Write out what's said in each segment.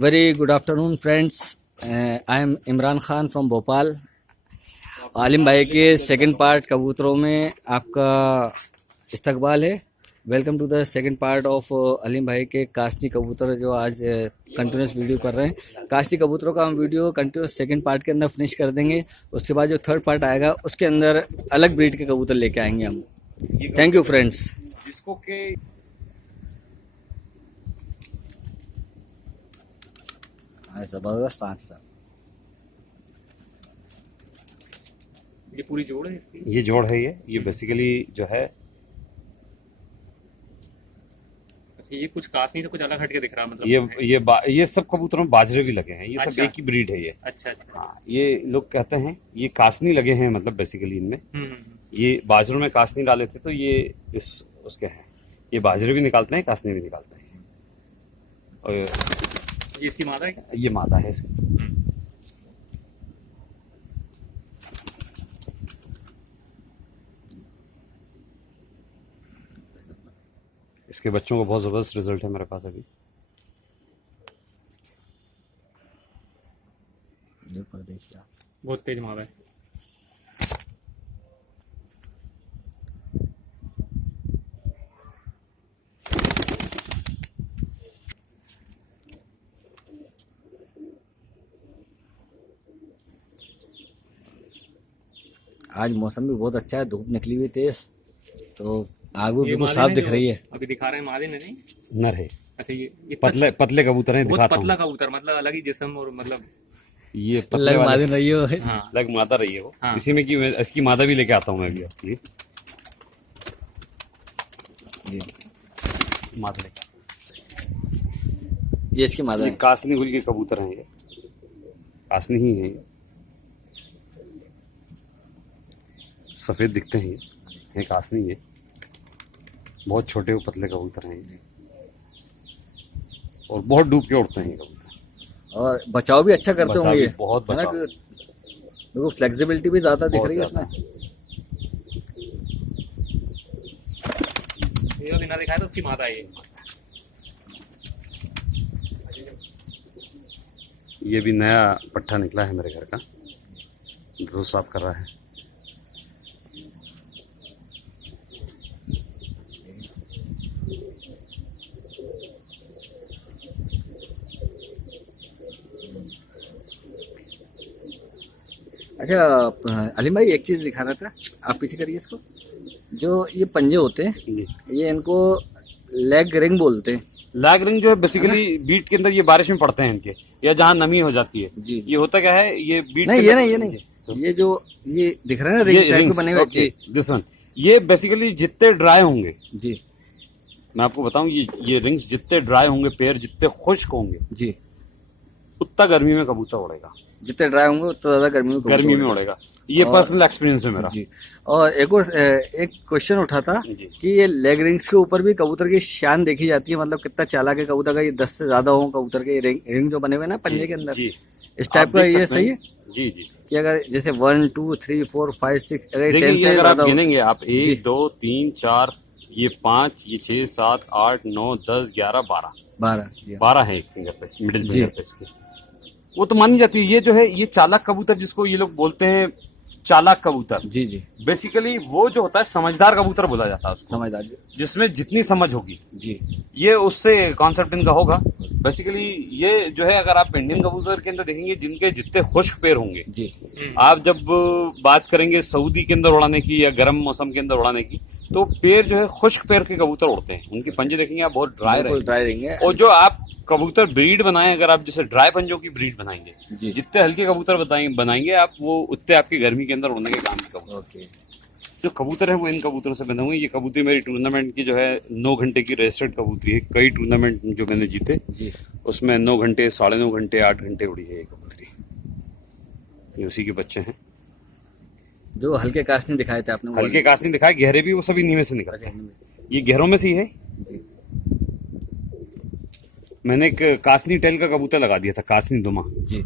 Very good afternoon, friends. I am Imran Khan from Bhopal. आलिम भाई के सेकंड पार्ट कबूतरों में आपका इस्तकबाल है। Welcome to the second part of Alim भाई के कास्टी कबूतर, जो आज कंटिन्यूस वीडियो कर रहे हैं। कास्टी कबूतरों का हम वीडियो कंटिन्यूस सेकंड पार्ट के अंदर फिनिश कर देंगे। उसके बाद जो थर्ड पार्ट आएगा उसके अंदर अलग ब्रीड के कबूतर लेके आएंगे हम। Thank you friends. जिसको के जबरदस्त आँख साहब। ये पूरी जोड़ है इसकी? ये जोड़ है। ये बेसिकली जो है, अच्छा, ये कुछ कासनी से कुछ अलग हटके दिख रहा है, मतलब ये सब कबूतरों में बाजरे भी लगे हैं। ये सब अच्छा। एक ही ब्रीड है ये। अच्छा अच्छा। हाँ, ये लोग कहते हैं ये कासनी लगे हैं, मतलब बेसिकली इनमें ये बाजरों में कासनी डाले थे, तो ये इस उसके हैं। ये बाजरे भी निकालते हैं, कासनी भी निकालते हैं। और ये इसकी मादा है क्या? ये मादा है इसकी। इसके बच्चों को बहुत जबरदस्त रिजल्ट है मेरे पास अभी। देखिए बहुत तेज मादा है। आज मौसम भी बहुत अच्छा है, धूप निकली हुई तेज, तो आग भी ये बिल्कुल मादी साफ नहीं दिख जो रही है। अभी दिखा रहे हैं मादे ने, नहीं? नर है। अच्छा, ये पतले पतले कबूतर हैं, बहुत दिखाता पतला हूँ। कबूतर, मतलब अलग ही जिस्म, और मतलब ये पतले लग वाले मादिन रही हो। हाँ। अलग मादा रही है वो। हाँ। इसी में की इसकी मादा भी लेके आता हूँ मैं अभी आपके लिए। मादा लेके ये इसकी मादा ये है। कासनी हुल के कबूतर हैं। ये कासनी ही है। सफेद दिखते हैं ये कासनी है। बहुत छोटे और पतले कबूतर हैं ये, और बहुत डूब के उड़ते हैं ये कबूतर। और बचाव भी अच्छा करते बचाव होंगे भी ये, बहुत है ना? बचाव। देखो फ्लेक्सिबिलिटी भी ज्यादा दिख बहुत रही है ज्यादा। इसमें। ये जो बिना दिखाया तो उसकी मादा है ये। ये भी नया पट्ठा निकला है मेरे घर का, जो साफ कर रहा है। अच्छा अलीम भाई, एक चीज दिखाना था, आप पीछे करिए इसको। जो ये पंजे होते हैं, ये इनको लेग रिंग बोलते हैं। लैग रिंग जो है बेसिकली बीट के अंदर ये बारिश में पड़ते हैं इनके, या जहाँ नमी हो जाती है। जी। ये होता क्या है, ये बीट नहीं, के ये अंदर- नहीं, ये नहीं, ये जो ये दिख रहा है ना, रिंग ये टाइप के rings, बने हुए। okay, this one। ये बेसिकली जितने ड्राई होंगे, जी मैं आपको बताऊं, ये रिंग्स जितने ड्राई होंगे, पैर जितने खुश्क होंगे, जी, उतना गर्मी में कबूतर उड़ेगा। जितने ड्राई होंगे उतना ज्यादा गर्मी में कबूतर गर्मी में उड़ेगा। उड़ेगा। ये और- पर्सनल एक्सपीरियंस है मेरा। जी। और एक क्वेश्चन उठा था जी। कि ये लेग रिंग्स के ऊपर भी कबूतर की शान देखी जाती है, मतलब कितना चालाक है कबूतर का। ये 10 से ज्यादा हो कबूतर के रिंग जो बने हुए ना पंजे के अंदर, जी, इस टाइप आप का देख ये सकते सही हैं। है जी जी। कि अगर जैसे 1 2 3 4 5 6 अगर देखिए, 10 ये से अगर आप ज्यादा हो, गिनेंगे, आप जी। 1 2 3 4, ये 5, ये 6 7 8 9 10 11 12 12 है एक फिंगर पे, मिडिल जी। फिंगर पे इसके। वो तो मानी जाती है। ये जो है, ये चालाक कबूतर, जिसको ये लोग बोलते हैं चालाक कबूतर, जी जी, बेसिकली वो जो होता है समझदार कबूतर बोला जाता है उसको, समझदार जिसमें जितनी समझ होगी, जी। ये उससे कॉन्सेप्ट इनका होगा। बेसिकली ये जो है, अगर आप इंडियन कबूतर के अंदर देखेंगे, जिनके जितने खुश्क पैर होंगे, जी आप जब बात करेंगे सऊदी के अंदर उड़ाने की या गर्म मौसम के अंदर उड़ाने की, तो पैर जो है खुश्क पैर के कबूतर उड़ते हैं। उनके पंजे देखेंगे आप, बहुत ड्राई बिल्कुल रहेंगे। ड्राई रहेंगे। और जो आप कबूतर ब्रीड बनाएं, अगर आप जैसे ड्राई पंजों की ब्रीड बनाएंगे, जी। जितने हल्के कबूतर बनाएंगे आप, वो उतने आपकी गर्मी के अंदर उड़ने के काम के कबूतर। ओके। जो कबूतर है वो इन कबूतरों से बने हुए हैं। ये कबूतरी मेरी टूर्नामेंट की जो है 9 घंटे की रजिस्टर्ड कबूतरी है। कई टूर्नामेंट जो मैंने जीते, जी उसमें 9 घंटे 9.5 घंटे 8 घंटे उड़ी है ये कबूतरी। ये उसी के बच्चे हैं। जो हल्के कास्ट नहीं दिखाए थे आपने, वो हल्के कास्टिंग दिखाए, गहरे भी वो सभी इन्हीं में से निकलते हैं। ये गहरों में से ही है। जी मैंने एक कासनी टेल का कबूतर लगा दिया था, कासनी दुमा। जी।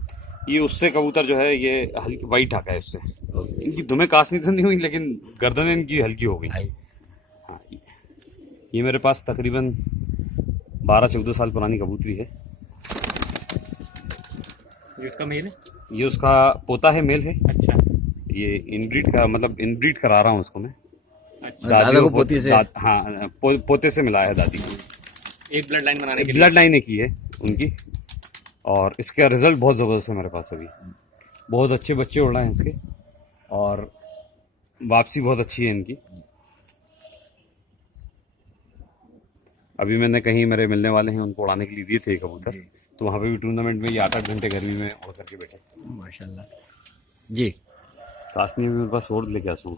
ये उससे कबूतर जो है, ये हल्की वाइट आका है उससे। ओके। इनकी दुमे कासनी तो नहीं हुई, लेकिन गर्दनें इनकी हल्की हो गई। आई। हाँ, ये मेरे पास तकरीबन 12-14 साल पुरानी कबूतरी है। ये उसका मेल है? ये उसका पोता है, मेल है। अच्छा ये इनब्रीड का मतलब इनब्रीड करा रहा हूँ उसको मैं। अच्छा। दादा को पोती से? हाँ, पोते से मिला है दादी को। एक ब्लड लाइन बनाने के लिए? ब्लड लाइन एक ही है उनकी, और इसका रिजल्ट बहुत ज़बरदस्त है मेरे पास अभी। बहुत अच्छे बच्चे उड़ रहे हैं इसके, और वापसी बहुत अच्छी है इनकी। अभी मैंने कहीं मेरे मिलने वाले हैं उनको उड़ाने के लिए दिए थे कबूतर, तो वहाँ पे भी टूर्नामेंट में ये 8-8 घंटे गर्मी में उड़ करके बैठे। माशाल्लाह जी। कासनी में मेरे पास और लेके आ सकूँ।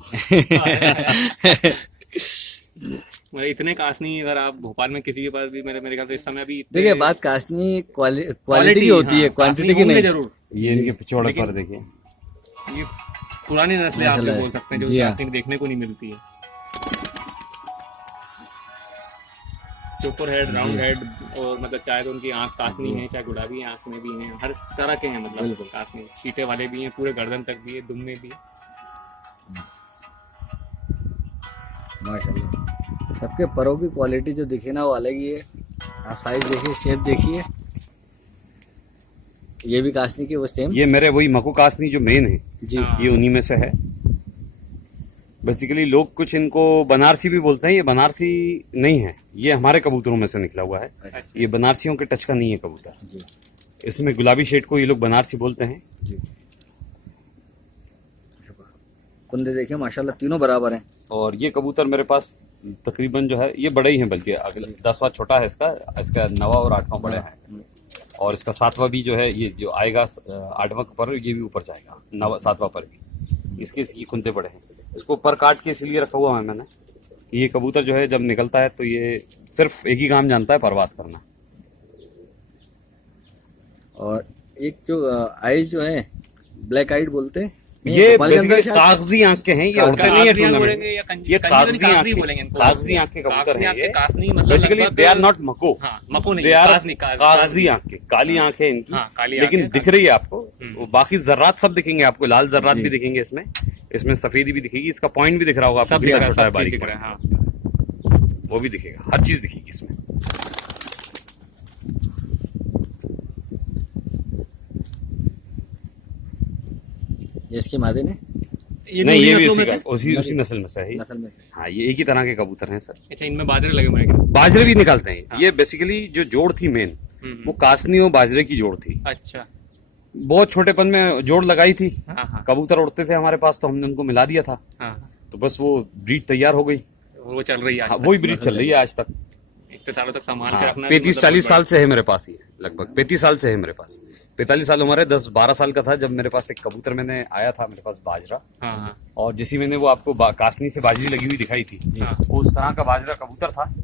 मतलब इतने कासनी अगर आप भोपाल में किसी के पास भी, मेरे ख्याल से इस समय अभी देखिए बात कासनी क्वालिटी की होती है, क्वांटिटी की नहीं। जरूर। ये इनके पिछोड़े पर देखिए, ये पुरानी नस्लें आप जो बोल सकते हैं, जो जी हाँ। कासनी देखने को नहीं मिलती है। चोपर हेड, राउंड हेड, और मतलब चाहे तो उनकी आंख कासनी है, चाहे गुलाबी आंख में भी हैं, हर तरह के हैं मतलब कासनी। चीटे वाले भी हैं, पूरे गर्दन तक भी है, दुम में भी है। माशाल्लाह सबके परों की क्वालिटी जो दिखे ना वो अलग ही है। आप साइज देखिए, शेप देखिए। ये भी कासनी की वो सेम? ये मेरे वही मकू कासनी जो मेन है जी। ये उन्हीं में से है। बेसिकली लोग कुछ इनको बनारसी भी बोलते हैं, ये बनारसी नहीं है, ये हमारे कबूतरों में से निकला हुआ है। ये बनारसियों के टच का नहीं है कबूतर जी। इसमें गुलाबी शेड को ये लोग बनारसी बोलते हैं। जी। कुंदे देखिए माशाल्लाह तीनों बराबर हैं। और ये कबूतर मेरे पास तकरीबन जो है ये बड़े ही हैं, बल्कि अगला 10वां छोटा है इसका 9वां और 8वां बड़े हैं, और इसका 7वां भी जो है ये जो आएगा 8वां पर ये भी ऊपर जाएगा, 7वां पर भी। इसके ये कुंते बड़े हैं। इसको पर काट के इसलिए रखा हुआ है मैंने कि ये कबूतर जो है जब निकलता है तो ये सिर्फ एक ही काम जानता है, परवास करना। और एक जो आईज जो है ब्लैक आइड बोलते हैं, ये भोपाल के अंदर बेसिकली शायद- कागजी आंख के हैं, ये उड़ते नहीं है टूर्नामेंट में। ये कागजी आंख के कबूतर हैं ये। कासनी मतलब बेसिकली दे आर नॉट मको, हाँ, मको नहीं, दे आर कासनी, कागजी आंख के। काली आंख है इनकी, हाँ, काली लेकिन आंख है, दिख रही है आपको। वो बाकी जर्रात सब दिखेंगे आपको, लाल जर्रात भी दिखेंगे इसमें सफेदी भी दिखेगी, इसका पॉइंट भी दिख रहा होगा आपको, सब दिख रहा है, छोटा है सब चीज बारीक दिख रहा है। point। हाँ। वो भी दिखेगा, हर चीज दिखेगी इसमें। ये इसकी मादे ने नहीं, ये भी उसी नस्ल में से है। नस्ल में से। हाँ, ये एक ही तरह के कबूतर हैं सर। अच्छा, इनमें बाजरे लगे हुए हैं? बाजरे भी निकालते हैं। ये बेसिकली जो जोड़ थी मेन, वो कासनी और बाजरे की जोड़ थी। अच्छा। बहुत छोटेपन में जोड़ लगाई थी, हाँ हाँ कबूतर उड़ते थे हमारे पास तो हमने उनको मिला दिया था, हाँ, तो बस वो ब्रीड तैयार हो गई। वो चल रही है आज हाँ, तक। वही ब्रीड चल रही है आज तक। इतने सालों तक संभाल के हाँ, रखना भी 35-40 मतलब साल से है मेरे पास, ये लगभग 35 साल से है मेरे पास। 45 साल उम्र है, 10-12 साल का था जब मेरे पास एक कबूतर मैंने आया था मेरे पास बाजरा, हाँ हाँ और जिसी मैंने वो आपको कासनी से बाजरी लगी हुई दिखाई थी, हाँ। वो उस तरह का बाजरा कबूतर था।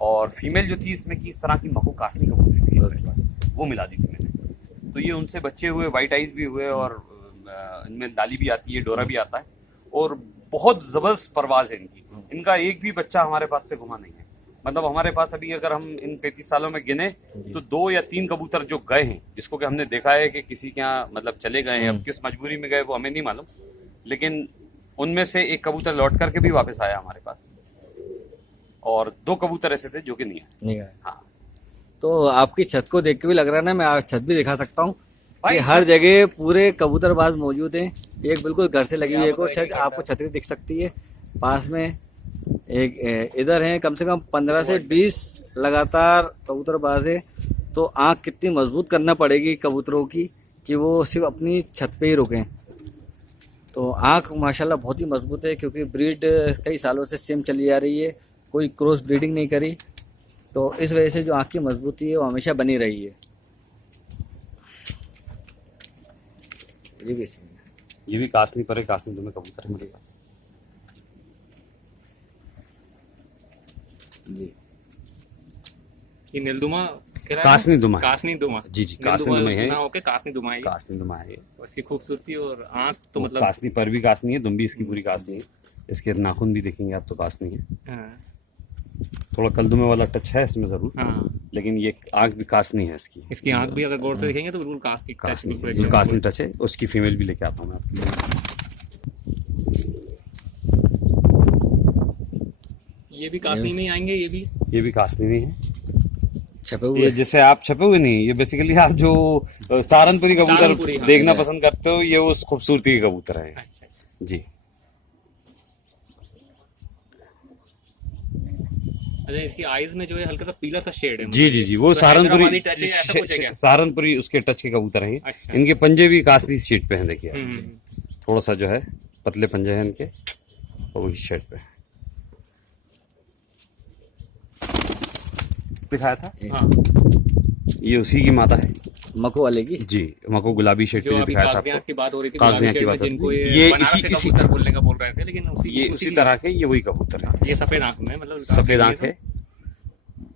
और फीमेल जो थी इसमें की इस तरह की मको कासनी कबूतरी थी मेरे पास, वो मिला दी थी मैंने। तो ये उनसे बच्चे हुए, व्हाइट आइज भी हुए, और इनमें लाली भी आती है, डोरा भी आता है, और बहुत जबरदस्त परवाज है इनकी। इनका एक भी बच्चा हमारे पास से घुमा नहीं है। मतलब हमारे पास अभी अगर हम इन 35 सालों में गिने तो 2 या 3 कबूतर जो गए हैं, जिसको कि हमने देखा है कि किसी के यहाँ मतलब चले गए हैं, अब किस मजबूरी में गए वो हमें नहीं मालूम, लेकिन उनमें से एक कबूतर लौट करके भी वापस आया हमारे पास, और 2 कबूतर ऐसे थे जो कि नहीं आए। नहीं है। हाँ, तो आपकी छत को देख के भी लग रहा है ना, मैं आप छत भी दिखा सकता हूँ भाई, कि हर जगह पूरे कबूतरबाज मौजूद हैं। एक बिल्कुल घर से लगी हुई एक और छत आपको छतरी दिख सकती है। पास में एक इधर है, कम से कम 15 से 20 लगातार कबूतरबाज है। तो आँख कितनी मजबूत करना पड़ेगी कबूतरों की कि वो सिर्फ अपनी छत पे ही रुकें। तो आँख माशाल्लाह बहुत ही मजबूत है, क्योंकि ब्रीड कई सालों से सेम चली आ रही है, कोई क्रॉस ब्रीडिंग नहीं करी, तो इस वजह से जो आँख की मजबूती है वो हमेशा बनी रही है। ये भी कासनी पर है, कासनी तुम्हें कबूतर है मेरे पास। जी, ये नीलदुमा कासनी दुमा है। कासनी दुमा। जी जी, कासनी दुमा है। ना होके कासनी दुमा है ये। कासनी दुमा है ये। उसकी खूबसूरती और आँख तो मतलब कासनी पर भी कासनी है, दुम भी इसकी पूरी कासनी है। इसके नाखून भी देखेंगे आप तो कासनी है। हाँ थोड़ा कलदुमे वाला टच है इसमें जरूर, हाँ। लेकिन ये आंख भी कासनी है इसकी। इसकी आँख भी अगर गौर से देखेंगे तो बिल्कुल कासनी कासनी टच है, जो कासनी टच है उसकी फीमेल भी लेके आता हूँ मैं आपके लिए। ये भी कासनी में ही आएंगे, ये भी ये भी कासनी में है। छपे ये हुए जैसे आप छपे हुए नहीं, ये बेसिकली आप जो सहारनपुरी कबूतर सहारनपुरी, हाँ। देखना पसंद करते हो, ये उस खूबसूरती के कबूतर है। अच्छा। जी अच्छा, इसकी आईज में जो है हल्का सा पीला सा शेड है। जी जी जी, वो तो हैदराबादी टच है, ऐसा सहारनपुरी कुछ है क्या? सहारनपुरी उसके टच के कबूतर हैं। अच्छा। इनके पंजे भी कास्ती शेड पे हैं, देखिए आप। हम्म। थोड़ा सा जो है पतले पंजे हैं इनके, और वही शेड पे दिखाया था। हाँ, ये उसी की माता है मको वाले की। जी, मको गुलाबी शेड पे जो जो अभी दिखाया था कागजियात आपको। की बात हो रही थी, कागजियात गुलाबी की शेड बात में हो जिनको रही ये थी। ये बनारस से इसी कबूतर बोलने का बोल रहे थे, लेकिन ये उसी तरह के, ये वही कबूतर है। ये सफेद आंख में, मतलब सफेद आंख है।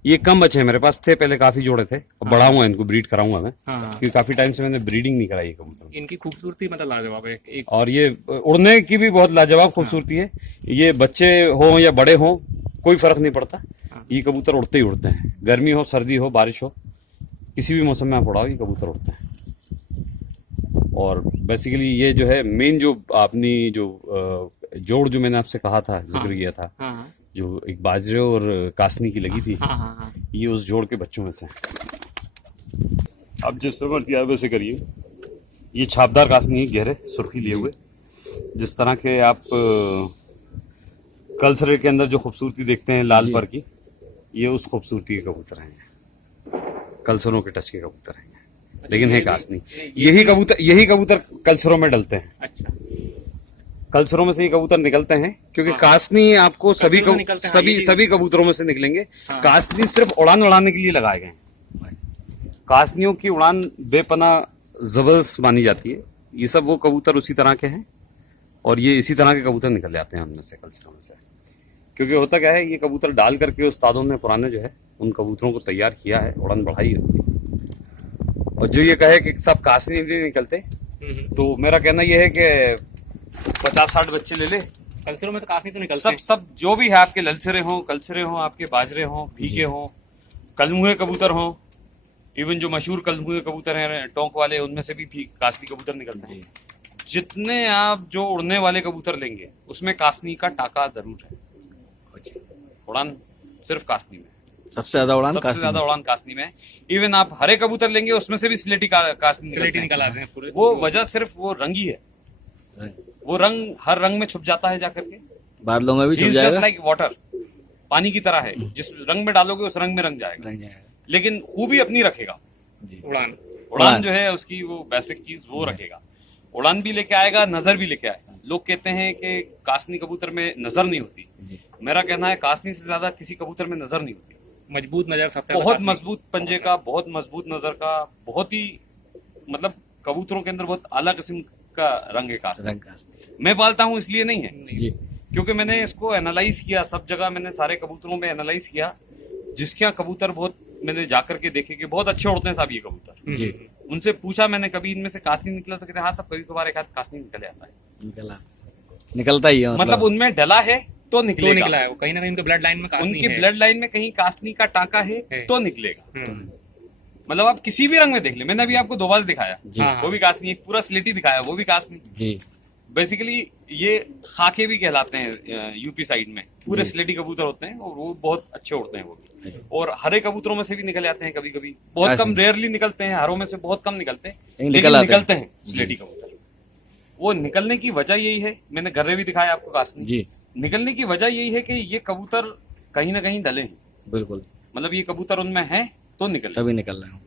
ये कम बच्चे हैं मेरे पास, थे पहले काफी जोड़े थे, अब बढ़ाऊंगा इनको, ब्रीड कराऊंगा मैं, हाँ, हाँ। क्योंकि काफी टाइम से मैंने ब्रीडिंग नहीं कराई है कबूतर। इनकी खूबसूरती मतलब लाजवाब है। एक और ये उड़ने की भी बहुत लाजवाब खूबसूरती है। ये बच्चे हो या बड़े हो, कोई फर्क नहीं पड़ता, ये कबूतर उड़ते ही उड़ते हैं। गर्मी हो, सर्दी हो, बारिश हो, किसी भी मौसम में आप उड़ाओ, ये कबूतर उड़ते हैं। और बेसिकली ये जो है मेन, जो अपनी जो जोड़ जो मैंने आपसे कहा था, जिक्र किया था, हाँ, हाँ, जो एक बाजरे और कासनी की लगी थी, हाँ, हाँ, हाँ। ये उस जोड़ के बच्चों में से। अब जिस तरह किया वैसे करिए। ये छापदार कासनी है, गहरे सुर्खी लिए हुए, जिस तरह के आप कलसरे के अंदर जो खूबसूरती देखते हैं लाल पर की, ये उस खूबसूरती के कबूतर हैं, कलसरों के टच के कबूतर हैं, लेकिन है कासनी। यही कबूतर कलसरों में डलते हैं। अच्छा, कलसरों में से ये कबूतर निकलते हैं, क्योंकि कासनी आपको सभी कलसरों से निकलते हैं, हाँ, ये सभी कबूतरों में से निकलेंगे। कासनी सिर्फ उड़ान उड़ाने के लिए लगाए गए हैं। कासनियों की उड़ान बेपना जबरदस्त मानी जाती है। ये सब वो कबूतर उसी तरह के हैं, और ये इसी तरह के कबूतर निकल जाते हैं उनमें से, कलसरों में से। क्योंकि होता क्या है, ये कबूतर डाल करके उस्तादों ने पुराने जो है उन कबूतरों को तैयार किया है, उड़ान बढ़ाई होती है। और जो ये कहे कि सब कासनी नहीं निकलते, तो मेरा कहना यह है कि 50-60 बच्चे ले ले, कलसरों में तो काफी तो निकलते हैं। सब जो भी है आपके ललसरे हो, कलसरे हो, आपके बाजरे हो, भीगे हो, कलमुए कबूतर हो, इवन जो मशहूर कलमुए कबूतर हैं टोंक वाले, उनमें से भी कासनी कबूतर निकलते हैं। जितने आप जो उड़ने वाले कबूतर लेंगे, उसमें कासनी का टाका जरूर है। उड़ान सिर्फ कासनी में, सबसे ज्यादा उड़ान सबसे ज्यादा उड़ान कासनी में। इवन आप हरे कबूतर लेंगे, उसमें से भी स्लेटी कासनी निकल आते हैं पूरे। वो वजह सिर्फ वो रंग ही है। वो रंग हर रंग में छुप जाता है जाकर के, बादलों में भी छुप जाएगा, लाइक वाटर, पानी की तरह है। जिस रंग में डालोगे उस रंग में रंग जाएगा, लेकिन खूबी अपनी रखेगा। उड़ान जो है उसकी वो बेसिक चीज वो रखेगा। उड़ान भी लेके आएगा, नजर भी लेके आएगा। लोग कहते हैं कि कासनी कबूतर में नजर नहीं होती, मेरा कहना है कासनी से ज्यादा किसी कबूतर में नजर नहीं होती। मजबूत नजर, सबसे बहुत मजबूत पंजे का, बहुत मजबूत नजर का, बहुत ही मतलब कबूतरों के अंदर बहुत अलग किस्म का रंग है कासनी। मैं पालता हूँ इसलिए नहीं है जी, क्योंकि मैंने इसको एनालाइज किया, सब जगह मैंने सारे कबूतरों में एनालाइज किया, जिसके यहाँ कबूतर बहुत मैंने जाकर के देखे कि बहुत अच्छे उड़ते हैं साहब ये कबूतर। जी, उनसे पूछा मैंने, कभी इनमें से कासनी निकला? तो कहते हाँ सब कभी कभार एक हाथ कासनी निकल जाता है। निकलता ही है, मतलब उनमें डला है तो निकलेगा, निकला है वो, कहीं ना कहीं उनके ब्लड लाइन में कासनी उनकी है। ब्लड लाइन में कहीं कासनी का टाका है तो निकलेगा। मतलब आप किसी भी रंग में देख ले, मैंने अभी आपको 2 बार दिखाया, वो भी कासनी, एक पूरा स्लेटी दिखाया, वो भी कासनी। जी, बेसिकली ये खाके भी कहलाते हैं यूपी साइड में, पूरे स्लेटी कबूतर होते हैं और वो बहुत अच्छे उड़ते हैं वो भी। और हरे कबूतरों में से भी निकल जाते हैं कभी कभी, बहुत कम, रेयरली निकलते हैं, हरों में से बहुत कम निकलते हैं, लेकिन निकलते हैं स्लेटी कबूतर। वो निकलने की वजह यही है, मैंने गर्रे भी दिखाया आपको कासनी जी। निकलने की वजह यही है कि ये कबूतर कहीं ना कहीं डले हैं, बिल्कुल, मतलब ये कबूतर उनमें है तो निकल, तभी निकल रहे हो,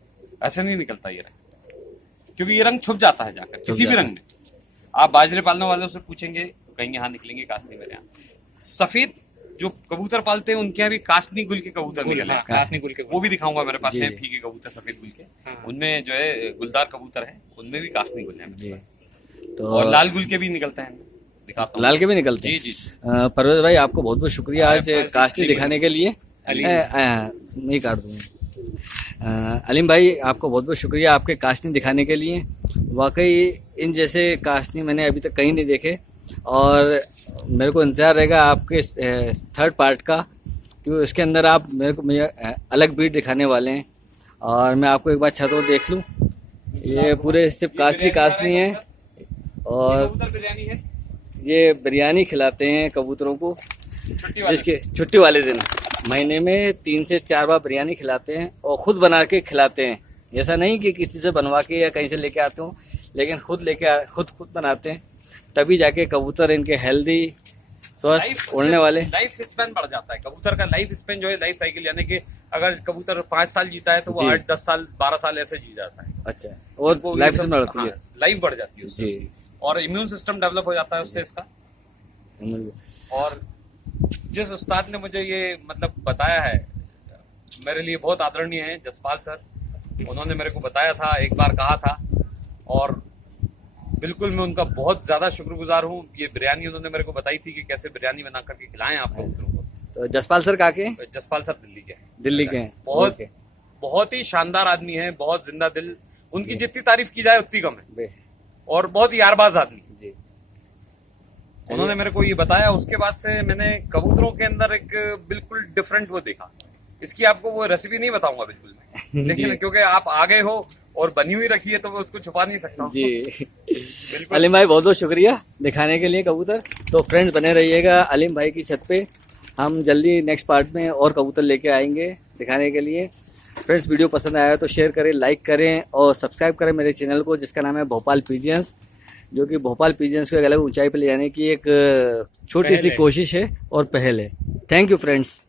ऐसे नहीं निकलता ये रंग, क्योंकि ये रंग छुप जाता है जाकर किसी भी रंग में। आप बाजरे पालने वालों से पूछेंगे तो कहेंगे हाँ निकलेंगे कासनी मेरे यहाँ। सफेद जो कबूतर पालते हैं उनके यहाँ भी कासनी गुल के कबूतर निकले, कासनी गुल के, वो भी दिखाऊंगा, मेरे पास है फीके कबूतर सफेद गुल के, उनमें जो है गुलदार कबूतर है, उनमें भी कासनी गुल है मेरे पास, तो और लाल गुल के भी निकलते हैं, दिखाता हूं। लाल के भी निकलते हैं जी। परवेज भाई आपको बहुत बहुत शुक्रिया आज कासनी दिखाने के लिए। नहीं काट दूंगा। अलीम भाई आपको बहुत बहुत शुक्रिया आपके कासनी दिखाने के लिए। वाकई इन जैसे कासनी मैंने अभी तक कहीं नहीं देखे और मेरे को इंतजार रहेगा आपके 3rd पार्ट का, क्योंकि उसके अंदर आप मुझे अलग ब्रीड दिखाने वाले हैं और मैं आपको एक बार छतों देख लूँ। ये पूरे सिर्फ कासनी है और ये बिरयानी खिलाते हैं कबूतरों को जिसके छुट्टी वाले दिन। महीने में 3 से 4 बार बिरयानी खिलाते हैं और खुद बना के खिलाते हैं। ऐसा नहीं कि किसी से बनवा के या कहीं से लेके आते हो, लेकिन खुद बनाते हैं, तभी जाके कबूतर इनके हेल्दी स्वस्थ उड़ने वाले। लाइफ स्पेन बढ़ जाता है कबूतर का। लाइफ स्पेन जो है, लाइफ साइकिल, यानी कि अगर कबूतर 5 साल जीता है तो वो जी। 8, 10 साल, 12 साल ऐसे जी जाता है। अच्छा, और उनको लाइफ ये सब- स्पेन बढ़ती है। हाँ, लाइफ बढ़ जाती है उससे जी। उसकी। और इम्यून सिस्टम डेवलप हो जाता है उससे इसका। और जिस उस्ताद ने मुझे ये मतलब बताया है, मेरे लिए बहुत आदरणीय है, जसपाल सर। उन्होंने मेरे को बताया था, एक बार कहा था, और बिल्कुल मैं उनका बहुत ज्यादा शुक्रगुजार हूँ। ये बिरयानी उन्होंने मेरे को बताई थी कि कैसे बिरयानी बना करके खिलाएं आप कबूतरों को। तो जसपाल सर काके जसपाल सर दिल्ली के हैं। दिल्ली के हैं। बहुत ओके। बहुत ही शानदार आदमी है, बहुत जिंदा दिल। उनकी जितनी तारीफ की जाए उतनी कम है, बे- और बहुत ही यारबाज आदमी। जी। उन्होंने मेरे को ये बताया, उसके बाद से मैंने कबूतरों के अंदर एक बिल्कुल डिफरेंट वो देखा। इसकी आपको वो रेसिपी नहीं बताऊंगा बिल्कुल मैं, लेकिन जी। क्योंकि आप आ गए हो और बनी हुई रखी है तो मैं उसको छुपा नहीं सकता हूँ। जी बिल्कुल। अलीम भाई बहुत बहुत शुक्रिया दिखाने के लिए कबूतर। तो फ्रेंड्स बने रहिएगा अलीम भाई की छत पे, हम जल्दी नेक्स्ट पार्ट में और कबूतर लेके आएंगे दिखाने के लिए। फ्रेंड्स वीडियो पसंद आया तो शेयर करें, लाइक करें और सब्सक्राइब करें मेरे चैनल को, जिसका नाम है भोपाल पिजियंस, जो कि भोपाल पिजियंस को एक अलग ऊंचाई पे ले जाने की एक छोटी पहल सी है। कोशिश है और पहल है। Thank you friends.